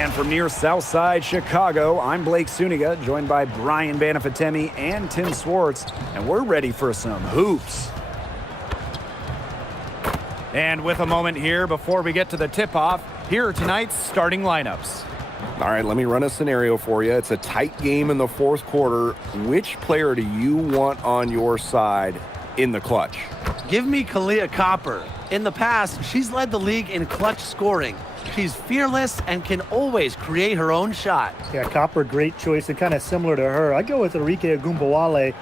And from near Southside Chicago, I'm Blake Suniga, joined by Brian Banafatemi and Tim Swartz, and we're ready for some hoops. And with a moment here before we get to the tip-off, here are tonight's starting lineups. All right, let me run a scenario for you. It's a tight game in the fourth quarter. Which player do you want on your side in the clutch? Give me Kalia Copper. In the past, she's led the league in clutch scoring. She's fearless and can always create her own shot. Yeah, Copper, great choice, and kind of similar to her. I go with Arike Agumbawale.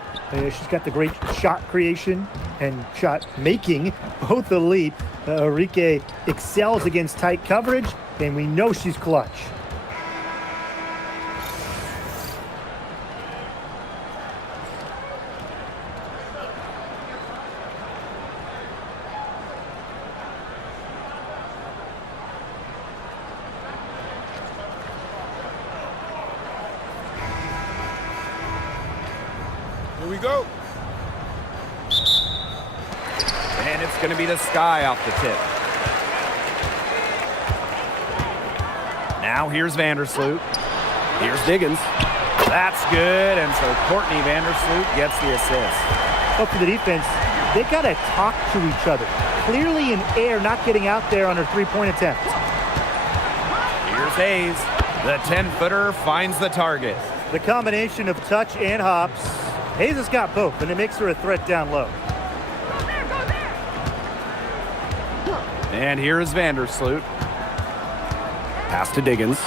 She's got the great shot creation and shot making, both elite. Arike excels against tight coverage, and we know she's clutch. Here we go. And it's going to be the Sky off the tip. Now here's Vandersloot. Here's Diggins. That's good, and so Courtney Vandersloot gets the assist. Up to the defense, they got to talk to each other. Clearly in air, not getting out there on her three-point attempt. Here's Hayes. The 10-footer finds the target. The combination of touch and hops. Hayes has got both, and it makes her a threat down low. And here is Vandersloot. Pass to Diggins.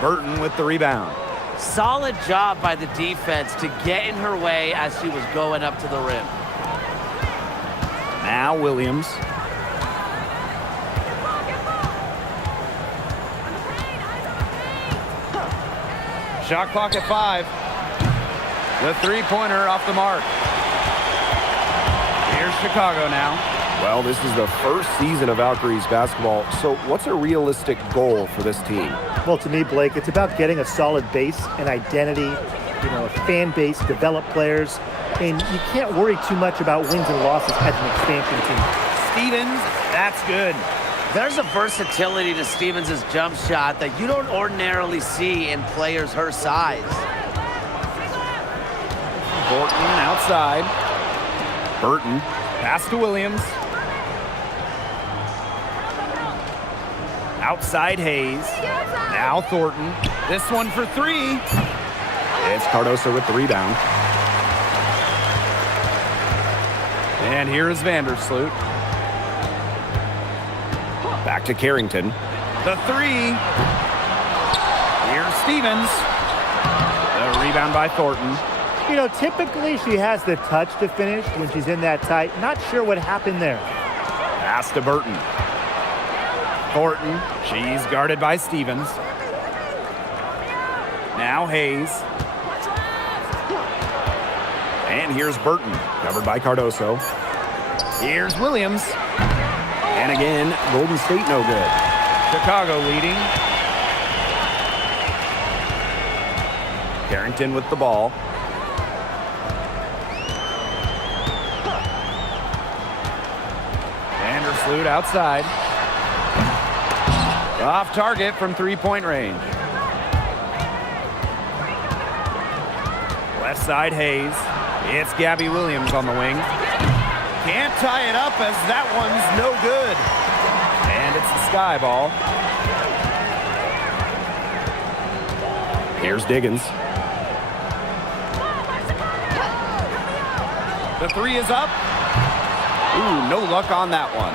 Burton with the rebound. Solid job by the defense to get in her way as she was going up to the rim. Now Williams. Shot clock at 5. The three-pointer off the mark. Here's Chicago now. Well, this is the first season of Valkyries basketball, so what's a realistic goal for this team? Well, to me, Blake, it's about getting a solid base, an identity, a fan base, develop players, and you can't worry too much about wins and losses as an expansion team. Stevens, that's good. There's a versatility to Stevens' jump shot that you don't ordinarily see in players her size. Thornton outside. Burton, pass to Williams. Outside Hayes. Now Thornton. This one for 3. It's Cardoso with the rebound. And here is Vandersloot. Back to Carrington. The 3. Here's Stevens. The rebound by Thornton. Typically she has the touch to finish when she's in that tight. Not sure what happened there. Pass to Burton. Thornton, she's guarded by Stevens. Now Hayes. And here's Burton, covered by Cardoso. Here's Williams. And again, Golden State no good. Chicago leading. Carrington with the ball. Vandersloot outside. Off target from three-point range. Left side Hayes. It's Gabby Williams on the wing. Can't tie it up as that one's no good. And it's the Sky ball. Here's Diggins. The 3 is up. Ooh, no luck on that one.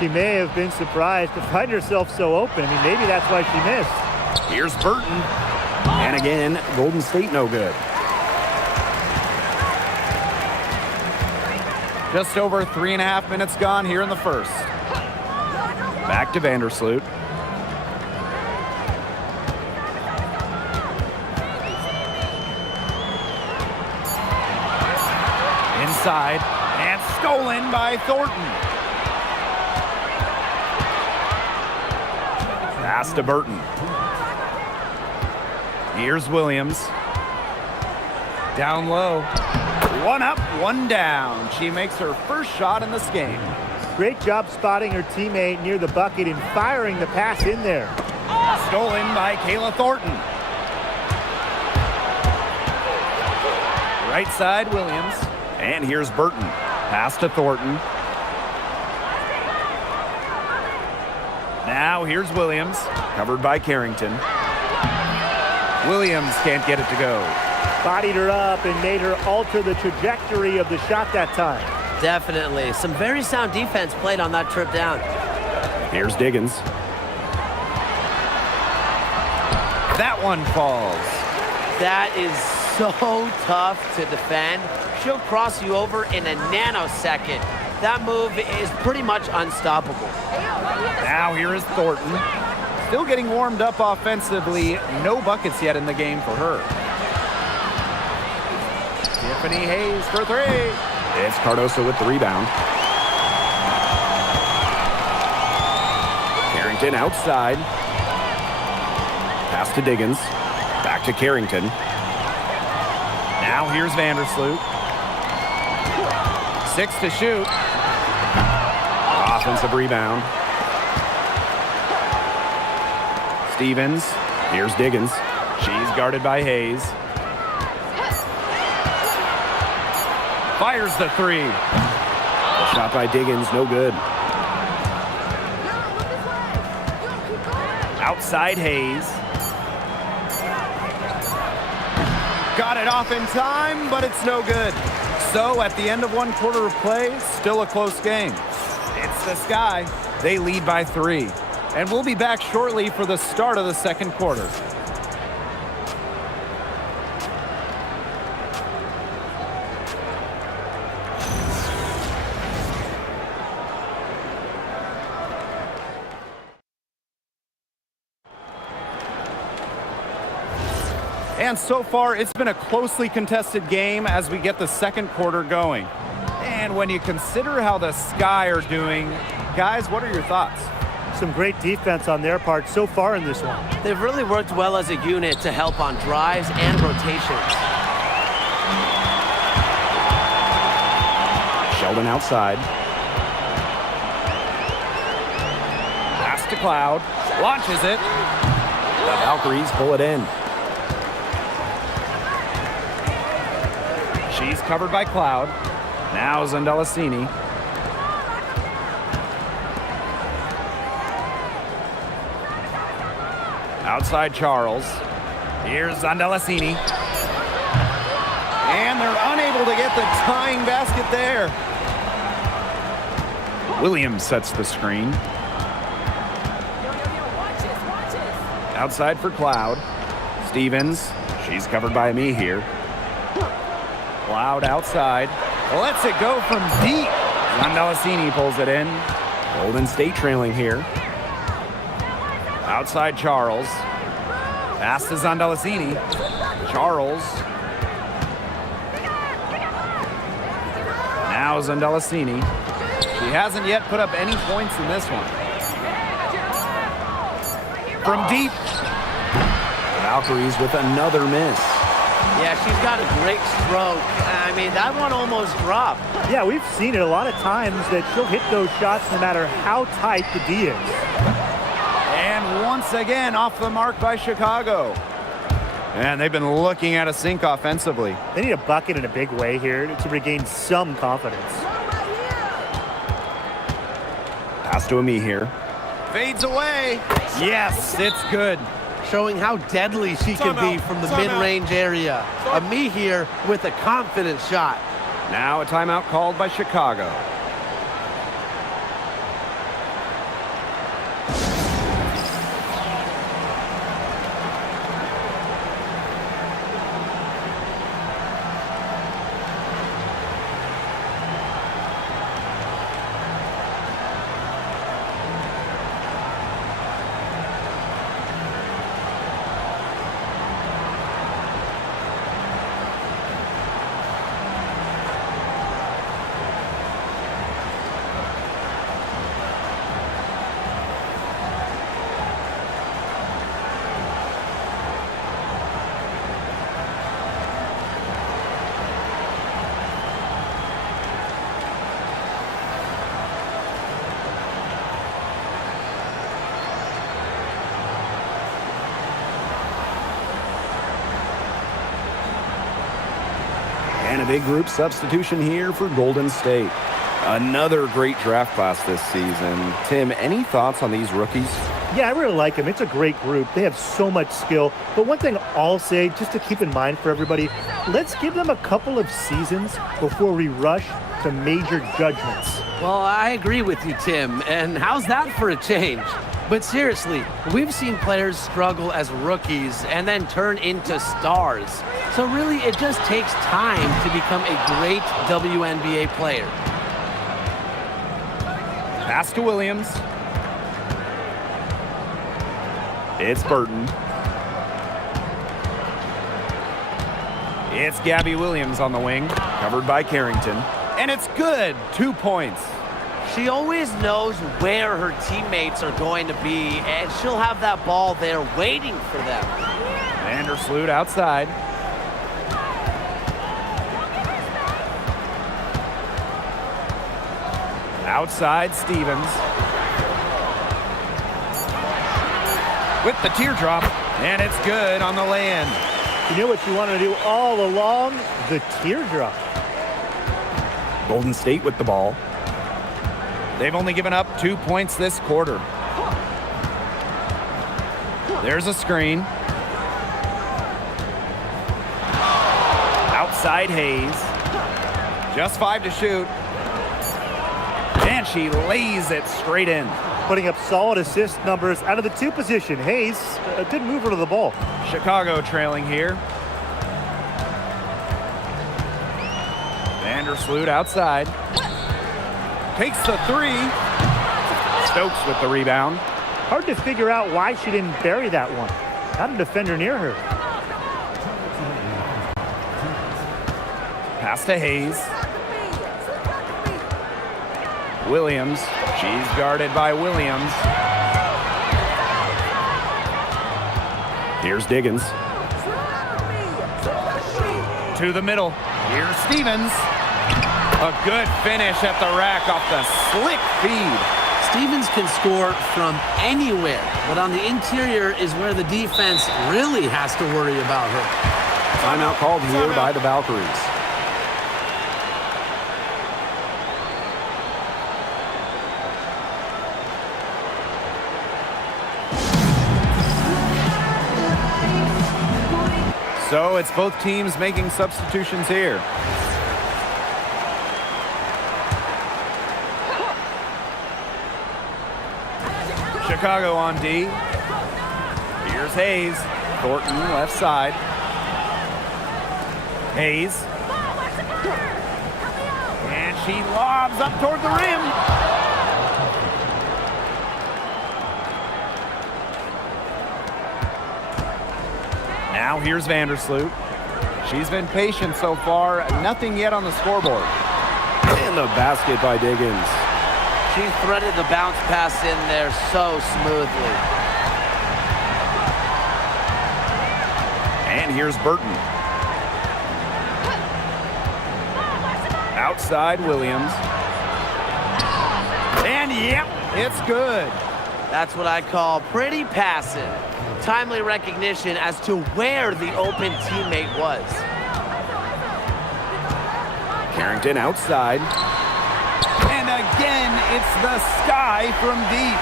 She may have been surprised to find herself so open. Maybe that's why she missed. Here's Burton. And again, Golden State no good. Just over 3.5 minutes gone here in the first. Back to Vandersloot. Inside, and stolen by Thornton. Pass to Burton. Here's Williams. Down low. One up, one down. She makes her first shot in this game. Great job spotting her teammate near the bucket and firing the pass in there. Stolen by Kayla Thornton. Right side, Williams. And here's Burton. Pass to Thornton. Now here's Williams. Covered by Carrington. Williams can't get it to go. Bodied her up and made her alter the trajectory of the shot that time. Definitely. Some very sound defense played on that trip down. Here's Diggins. That one falls. That is so tough to defend. She'll cross you over in a nanosecond. That move is pretty much unstoppable. Now here is Thornton. Still getting warmed up offensively. No buckets yet in the game for her. Tiffany Hayes for three. It's Cardoso with the rebound. Carrington outside. Pass to Diggins. Back to Carrington. Now here's Vandersloot. 6 to shoot. Offensive rebound. Stevens. Here's Diggins. She's guarded by Hayes. Fires the three. The shot by Diggins, no good. Outside Hayes. Got it off in time, but it's no good. So at the end of one quarter of play, still a close game. It's the Sky. They lead by 3. And we'll be back shortly for the start of the second quarter. And so far, it's been a closely contested game as we get the second quarter going. And when you consider how the Sky are doing, guys, what are your thoughts? Some great defense on their part so far in this one. They've really worked well as a unit to help on drives and rotations. Sheldon outside. Pass to Cloud. Launches it. The Valkyries pull it in. She's covered by Cloud. Now Zandelasini. Outside Charles. Here's Zandelasini. And they're unable to get the tying basket there. Williams sets the screen. Outside for Cloud. Stevens. She's covered by me here. Cloud outside. Lets it go from deep. Zandelasini pulls it in. Golden State trailing here. Outside Charles. Pass to Zandelasini. Charles. Now Zandelasini. She hasn't yet put up any points in this one. From deep. The Valkyries with another miss. Yeah, she's got a great stroke. I mean, that one almost dropped. Yeah, we've seen it a lot of times that she'll hit those shots no matter how tight the D is. And once again, off the mark by Chicago. And they've been looking at a sink offensively. They need a bucket in a big way here to regain some confidence. Pass to Ami here. Fades away. Yes, it's good. Showing how deadly she can be from the mid-range area. Ami here with a confident shot. Now a timeout called by Chicago. And a big group substitution here for Golden State. Another great draft class this season. Tim, any thoughts on these rookies? Yeah, I really like them. It's a great group. They have so much skill. But one thing I'll say, just to keep in mind for everybody, let's give them a couple of seasons before we rush to major judgments. Well, I agree with you, Tim. And how's that for a change? But seriously, we've seen players struggle as rookies and then turn into stars. So really, it just takes time to become a great WNBA player. Pass to Williams. It's Burton. It's Gabby Williams on the wing. Covered by Carrington. And it's good. 2 points. She always knows where her teammates are going to be, and she'll have that ball there waiting for them. Vandersloot outside. Outside, Stevens. With the teardrop, and it's good on the lay-in. You know what you want to do all along? The teardrop. Golden State with the ball. They've only given up 2 points this quarter. There's a screen. Outside Hayes. Just 5 to shoot. And she lays it straight in. Putting up solid assist numbers out of the 2 position. Hayes didn't move her to the ball. Chicago trailing here. Vandersloot outside. Takes the 3. Stokes with the rebound. Hard to figure out why she didn't bury that one. Not a defender near her. Pass to Hayes. Williams. She's guarded by Williams. Here's Diggins. To the middle. Here's Stevens. A good finish at the rack off the slick feed. Stevens can score from anywhere, but on the interior is where the defense really has to worry about her. Timeout called here by the Valkyries. So it's both teams making substitutions here. Chicago on D. Here's Hayes. Thornton left side. Hayes. And she lobs up toward the rim. Now here's Vandersloot. She's been patient so far. Nothing yet on the scoreboard. And the basket by Diggins. She threaded the bounce pass in there so smoothly. And here's Burton. Outside Williams. And yep, it's good. That's what I call pretty passive. Timely recognition as to where the open teammate was. Carrington outside. And again, it's the sky from deep.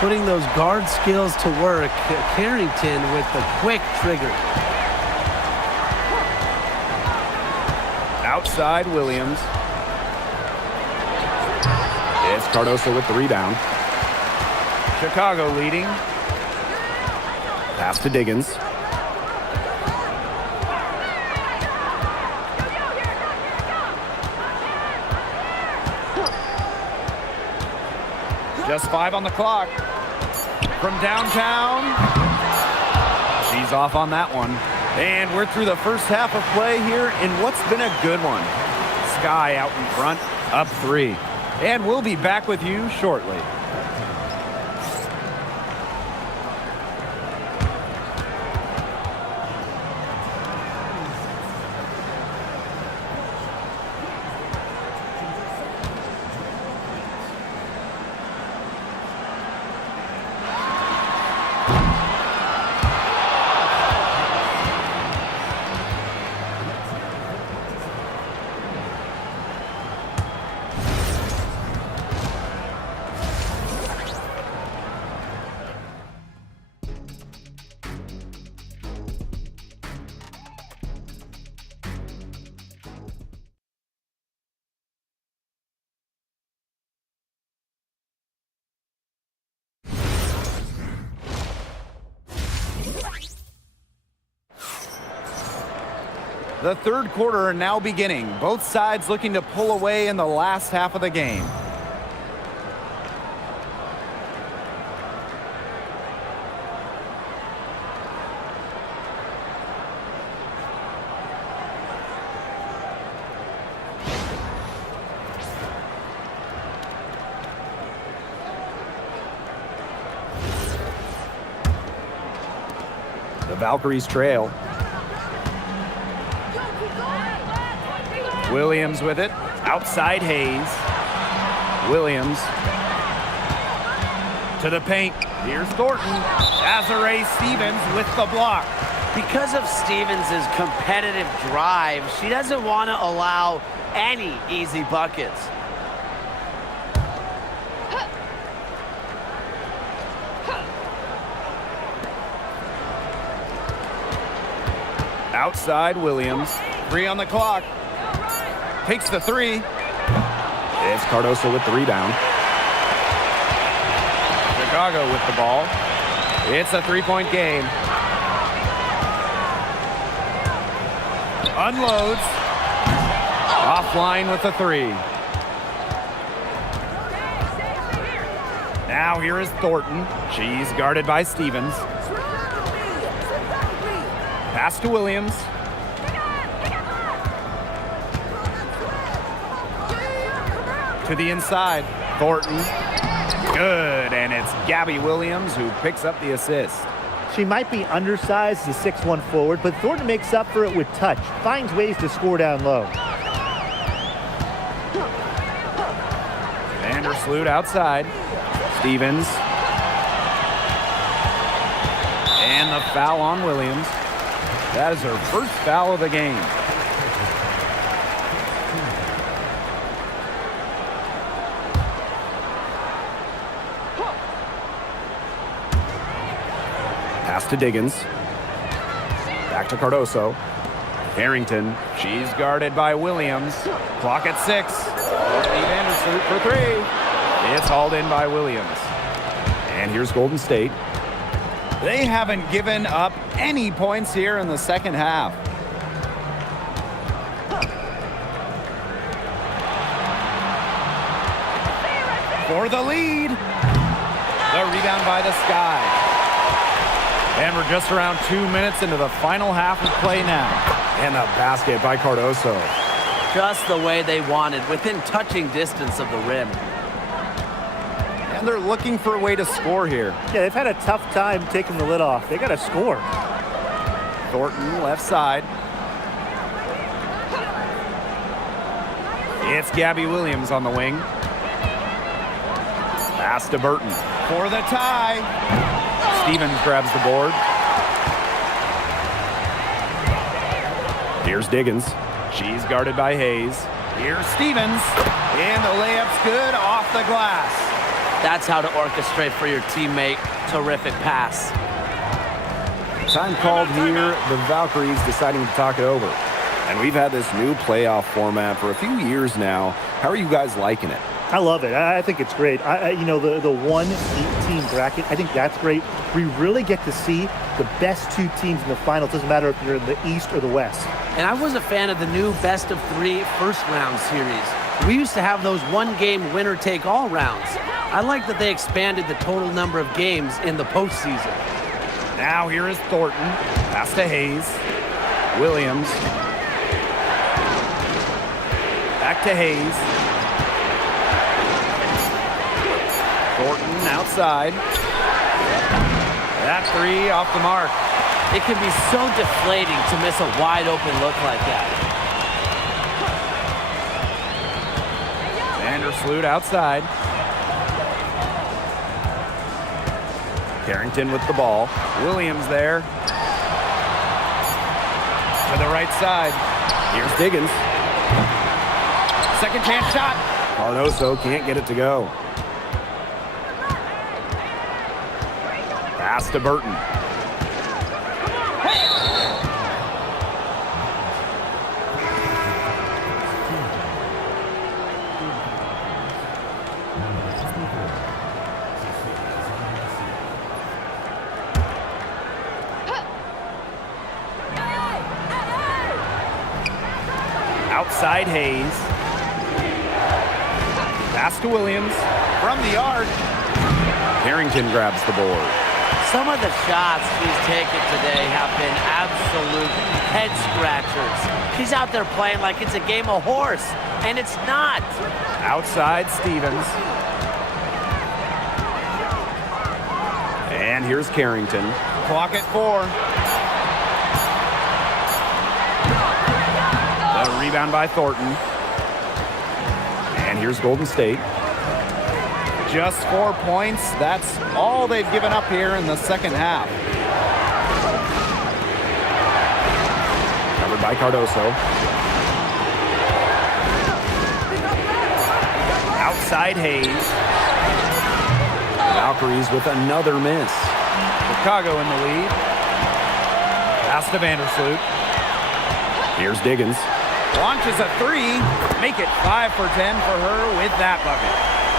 Putting those guard skills to work, Carrington with the quick trigger. Outside Williams. It's Cardoso with the rebound. Chicago leading. Pass to Diggins. Just 5 on the clock. From downtown. She's off on that one. And we're through the first half of play here in what's been a good one. Sky out in front, up 3. And we'll be back with you shortly. The third quarter now beginning. Both sides looking to pull away in the last half of the game. The Valkyries trail. Williams with it. Outside Hayes. Williams. To the paint. Here's Thornton. Desiree Stevens with the block. Because of Stevens' competitive drive, she doesn't want to allow any easy buckets. Outside Williams. 3 on the clock. Takes the 3. It's Cardoso with the rebound. Chicago with the ball. It's a 3-point game. Unloads. Offline with the 3. Now here is Thornton. She's guarded by Stevens. Pass to Williams. To the inside. Thornton. Good, and it's Gabby Williams who picks up the assist. She might be undersized as a 6'1" forward, but Thornton makes up for it with touch, finds ways to score down low. Vandersloot outside. Stevens. And the foul on Williams. That is her first foul of the game. Pass to Diggins. Back to Cardoso. Harrington. She's guarded by Williams. Clock at 6. Steve Vandersloot for 3. It's hauled in by Williams. And here's Golden State. They haven't given up any points here in the second half. For the lead. The rebound by the Sky. And we're just around 2 minutes into the final half of play now. And the basket by Cardoso. Just the way they wanted, within touching distance of the rim. And they're looking for a way to score here. Yeah, they've had a tough time taking the lid off. They got to score. Thornton left side. It's Gabby Williams on the wing. Pass to Burton for the tie. Stevens grabs the board. Here's Diggins. She's guarded by Hayes. Here's Stevens. And the layup's good off the glass. That's how to orchestrate for your teammate. Terrific pass. Time called here. The Valkyries deciding to talk it over. And we've had this new playoff format for a few years now. How are you guys liking it? I love it. I think it's great. You know, the 1-8 bracket, I think that's great. We really get to see the best 2 teams in the finals. Doesn't matter if you're in the East or the West. And I was a fan of the new best-of-3 first-round series. We used to have those one-game winner-take-all rounds. I like that they expanded the total number of games in the postseason. Now here is Thornton. Pass to Hayes. Williams. Back to Hayes. Thornton outside. That 3 off the mark. It can be so deflating to miss a wide-open look like that. Vandersloot outside. Carrington with the ball. Williams there. To the right side. Here's Diggins. Second chance shot. Cardoso can't get it to go. Pass to Burton. Outside Hayes. Pass to Williams. From the arc. Carrington grabs the board. Some of the shots she's taken today have been absolute head scratchers. She's out there playing like it's a game of horse, and it's not. Outside Stevens. And here's Carrington. Clock at 4. The rebound by Thornton. And here's Golden State. Just 4 points. That's all they've given up here in the second half. Covered by Cardoso. Outside Hayes. Valkyries with another miss. Chicago in the lead. Pass to Vandersloot. Here's Diggins. Launches a 3. Make it 5 for 10 for her with that bucket.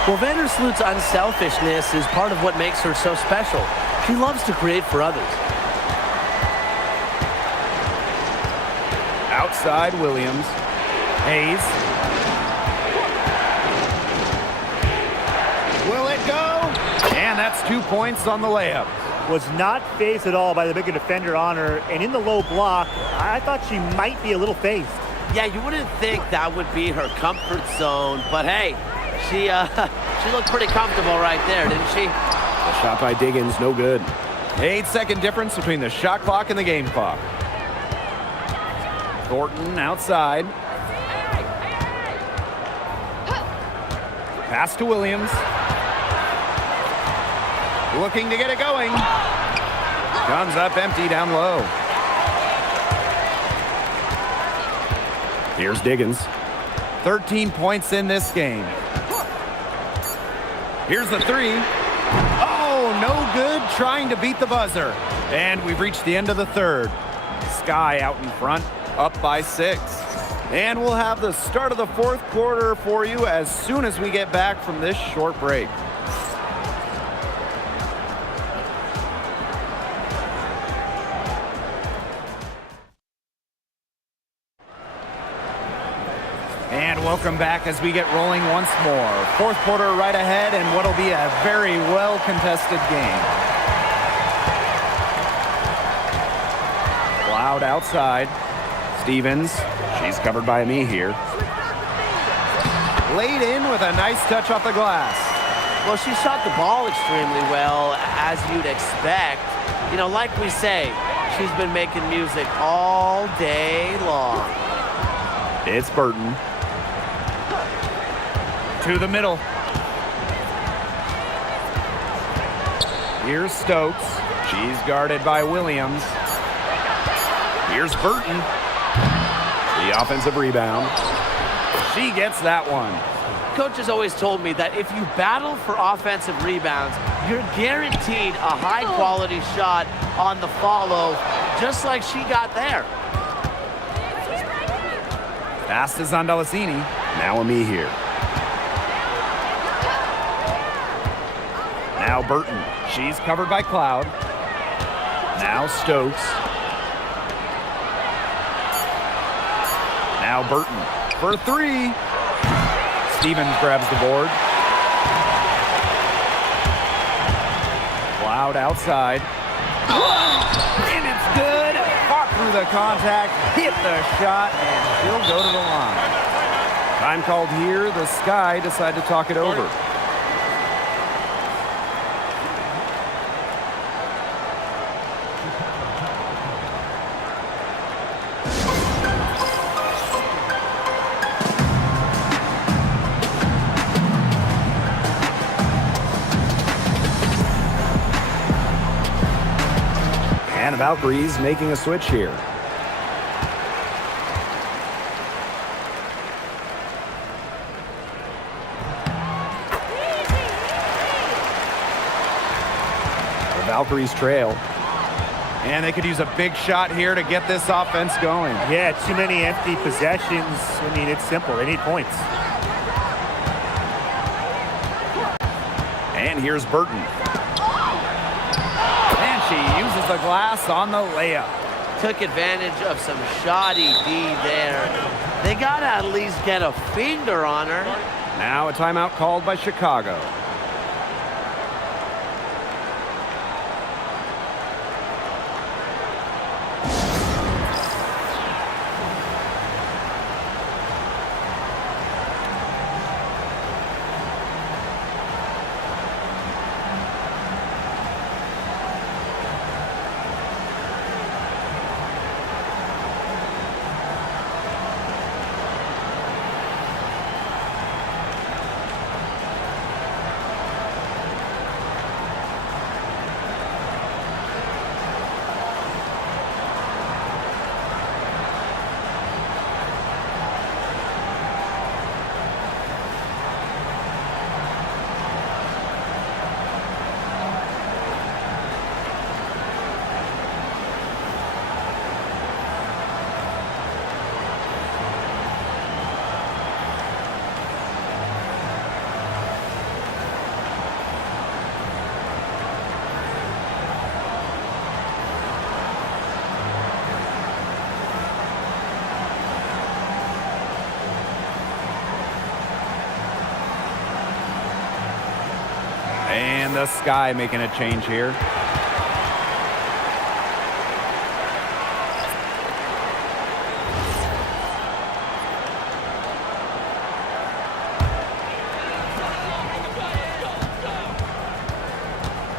Well, Vandersloot's unselfishness is part of what makes her so special. She loves to create for others. Outside Williams. Hayes. Will it go? And that's 2 points on the layup. Was not phased at all by the bigger defender on her, and in the low block, I thought she might be a little phased. Yeah, you wouldn't think that would be her comfort zone, but hey, she looked pretty comfortable right there, didn't she? The shot by Diggins, no good. 8-second difference between the shot clock and the game clock. Thornton outside. Pass to Williams. Looking to get it going. Comes up empty down low. Here's Diggins. 13 points in this game. Here's the 3. Oh, no good. Trying to beat the buzzer. And we've reached the end of the third. Sky out in front, up by 6. And we'll have the start of the fourth quarter for you as soon as we get back from this short break. And welcome back as we get rolling once more. Fourth quarter right ahead and what'll be a very well-contested game. Loud outside. Stevens, she's covered by me here. Laid in with a nice touch off the glass. Well, she shot the ball extremely well, as you'd expect. You know, like we say, she's been making music all day long. It's Burton. To the middle. Here's Stokes. She's guarded by Williams. Here's Burton. The offensive rebound. She gets that one. Coach has always told me that if you battle for offensive rebounds, you're guaranteed a high-quality shot on the follow, just like she got there. Pass to Zondalesini. Now me here. Now Burton. She's covered by Cloud. Now Stokes. Now Burton for 3. Stevens grabs the board. Cloud outside. And it's good. Fought through the contact, hit the shot, and she'll go to the line. Time called here. The Sky decide to talk it over. And the Valkyries making a switch here. The Valkyries trail. And they could use a big shot here to get this offense going. Yeah, too many empty possessions. I mean, it's simple. They need points. And here's Burton. And she uses the glass on the layup. took advantage of some shoddy D there. They got to at least get a finger on her. Now a timeout called by Chicago. And the Sky making a change here.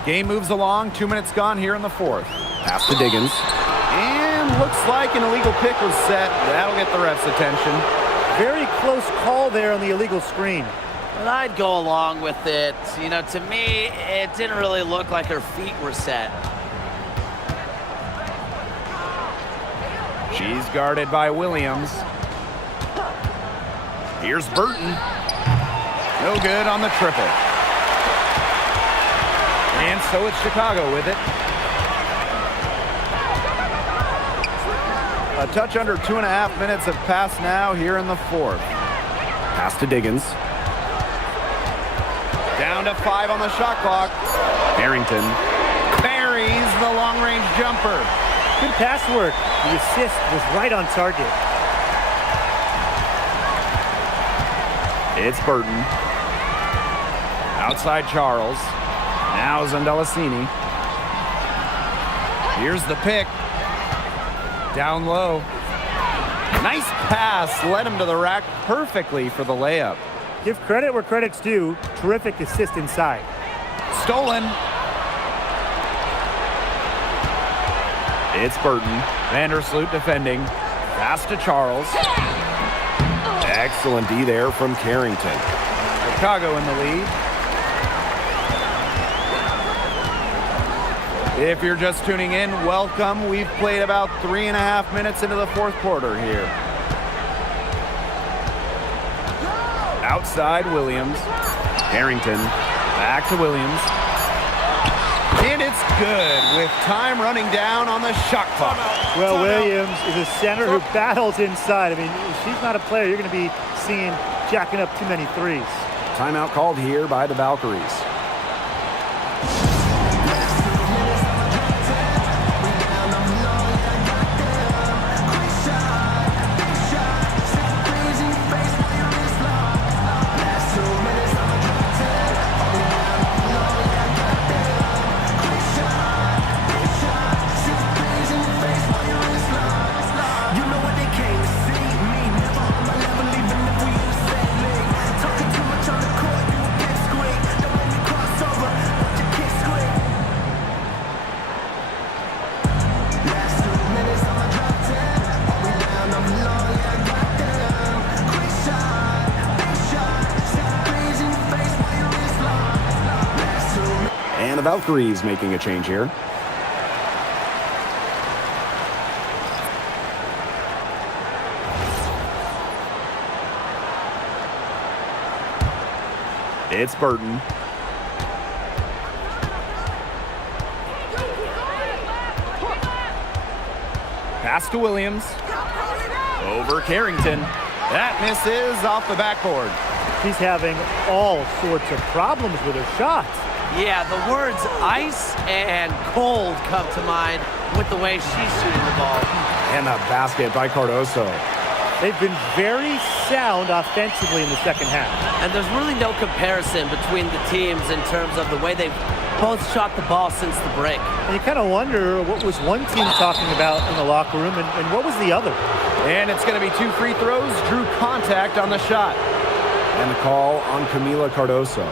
Game moves along. 2 minutes gone here in the fourth. Pass to Diggins. And looks like an illegal pick was set. That'll get the ref's attention. Very close call there on the illegal screen. But I'd go along with it. You know, to me, it didn't really look like her feet were set. She's guarded by Williams. Here's Burton. No good on the triple. And so it's Chicago with it. A touch under 2.5 minutes have passed now here in the fourth. Pass to Diggins. Down to 5 on the shot clock. Harrington. Buries the long-range jumper. Good pass work. The assist was right on target. It's Burton. Outside Charles. Now Zandelasini. Here's the pick. Down low. Nice pass. Led him to the rack perfectly for the layup. Give credit where credit's due. Terrific assist inside. Stolen. It's Burton. Vandersloot defending. Pass to Charles. Excellent D there from Carrington. Chicago in the lead. If you're just tuning in, welcome. We've played about 3.5 minutes into the fourth quarter here. Outside Williams. Harrington. Back to Williams. And it's good with time running down on the shot clock. Well, Williams is a center who battles inside. I mean, if she's not a player you're going to be seeing jacking up too many threes. Timeout called here by the Valkyries. And the Valkyries making a change here. It's Burton. Pass to Williams. Over Carrington. That misses off the backboard. She's having all sorts of problems with her shots. Yeah, the words ice and cold come to mind. with the way she's shooting the ball. And a basket by Cardoso. They've been very sound offensively in the second half. And there's really no comparison between the teams in terms of the way they've both shot the ball since the break. And you kind of wonder what was one team talking about in the locker room and what was the other. And it's going to be 2 free throws. Drew contact on the shot. And the call on Camila Cardoso.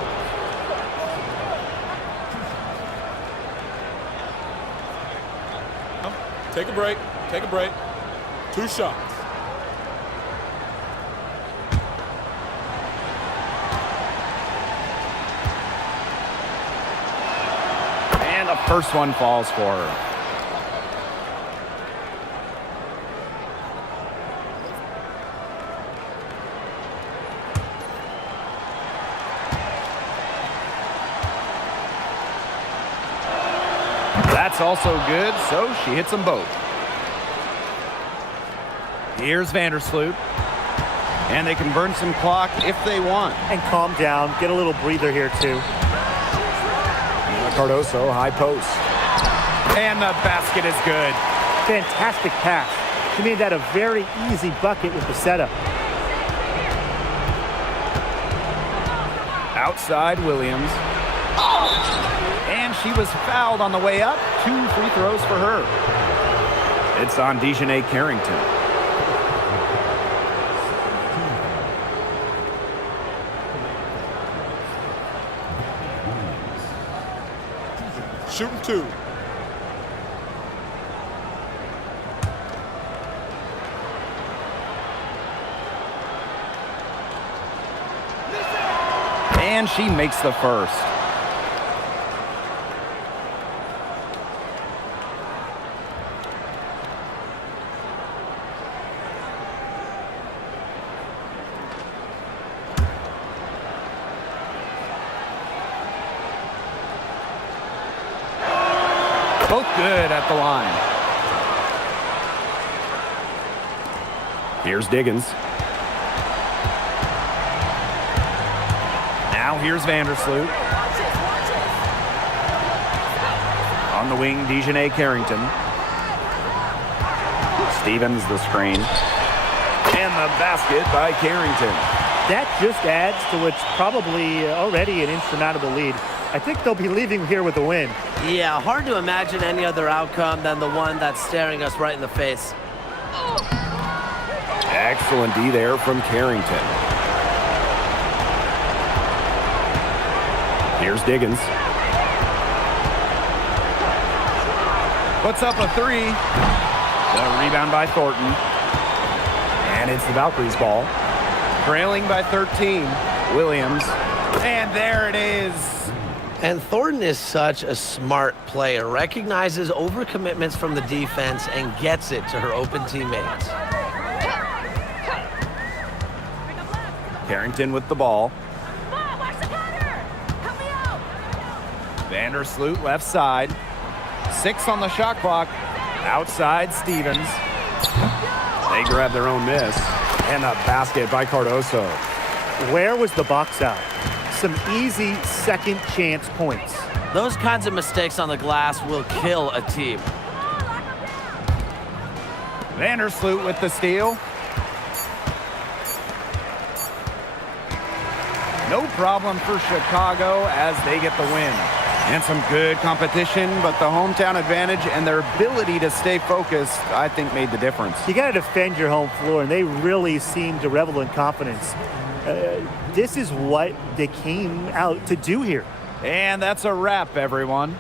Take a break. Take a break. 2 shots. And the first one falls for her. That's also good, so she hits them both. Here's Vandersloot. And they can burn some clock if they want. And calm down, get a little breather here too. Cardoso, high post. And the basket is good. Fantastic pass. She made that a very easy bucket with the setup. Outside Williams. And she was fouled on the way up. 2 free throws for her. It's on Dejanay Carrington. Shooting 2. And she makes the first. Both good at the line. Here's Diggins. Now here's Vandersloot. On the wing, Dejanay Carrington. Stevens the screen. And the basket by Carrington. That just adds to what's probably already an insurmountable lead. I think they'll be leaving here with a win. Yeah, hard to imagine any other outcome than the one that's staring us right in the face. Excellent D there from Carrington. Here's Diggins. Puts up a 3. The rebound by Thornton. And it's the Valkyries ball. Trailing by 13. Williams. And there it is. And Thornton is such a smart player, recognizes overcommitments from the defense and gets it to her open teammates. Carrington with the ball. Vandersloot left side. 6 on the shot clock. Outside Stevens. They grab their own miss. And a basket by Cardoso. Where was the box out? Some easy second chance points. Those kinds of mistakes on the glass will kill a team. Vandersloot with the steal. No problem for Chicago as they get the win. And some good competition, but the hometown advantage and their ability to stay focused, I think, made the difference. You got to defend your home floor, and they really seem to revel in confidence. This is what they came out to do here. And that's a wrap, everyone.